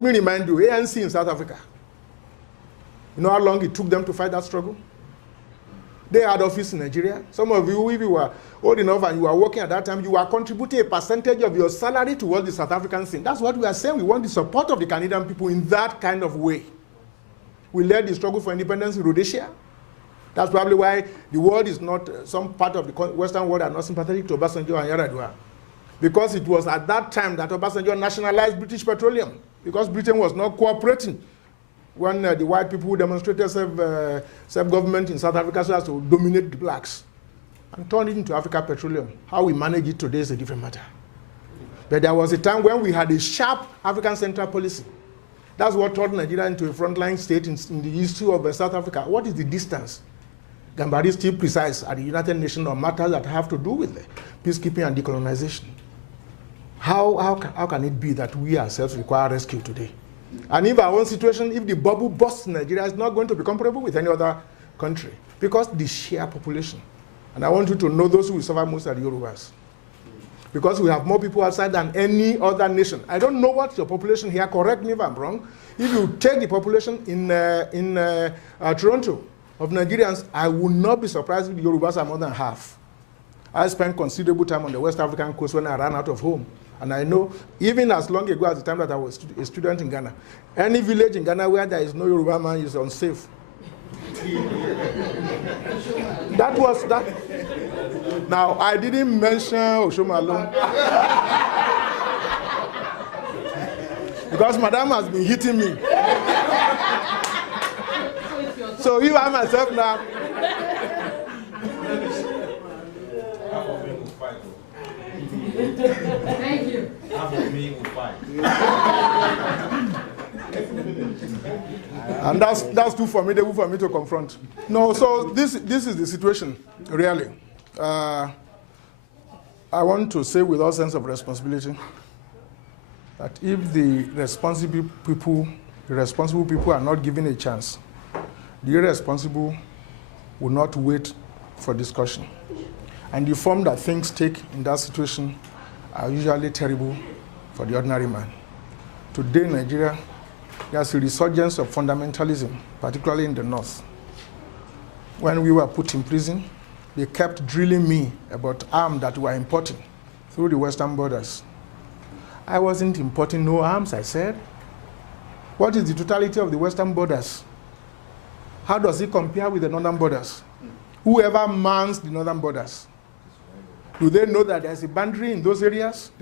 Let me remind you, ANC in South Africa. You know how long it took them to fight that struggle? They had office in Nigeria. Some of you, if you were old enough and you were working at that time, you were contributing a percentage of your salary towards the South African thing. That's what we are saying. We want the support of the Canadian people in that kind of way. We led the struggle for independence in Rhodesia. That's probably why the world is not, some part of the Western world are not sympathetic to Obasanjo and Yar'Adua. Because it was at that time that Obasanjo nationalized British Petroleum, because Britain was not cooperating when the white people demonstrated self-government in South Africa so as to dominate the blacks and turn it into Africa Petroleum. How we manage it today is a different matter. But there was a time when we had a sharp African Central policy. That's what turned Nigeria into a frontline state in the history of South Africa. What is the distance? Gambari still precise at the United Nations on matters that have to do with peacekeeping and decolonization. How can it be that we ourselves require rescue today? And if our own situation, if the bubble bursts in Nigeria, it's not going to be comparable with any other country because the sheer population. And I want you to know those who will suffer most are the Yorubas. Because we have more people outside than any other nation. I don't know what your population here, correct me if I'm wrong. If you take the population in Toronto of Nigerians, I would not be surprised if the Yorubas are more than half. I spent considerable time on the West African coast when I ran out of home. And I know, even as long ago as the time that I was a student in Ghana, any village in Ghana where there is no Yoruba man is unsafe. That was that. Now, I didn't mention Oshoma alone. Because Madam has been hitting me. So if I myself now. Thank you. And that's too formidable for me to confront. No, so this is the situation, really. I want to say with all sense of responsibility that if the responsible people are not given a chance, the irresponsible will not wait for discussion. And the form that things take in that situation are usually terrible for the ordinary man. Today in Nigeria, there's a resurgence of fundamentalism, particularly in the north. When we were put in prison, they kept drilling me about arms that were importing through the western borders. I wasn't importing no arms, I said. What is the totality of the western borders? How does it compare with the northern borders? Whoever mans the northern borders, do they know that there's a boundary in those areas?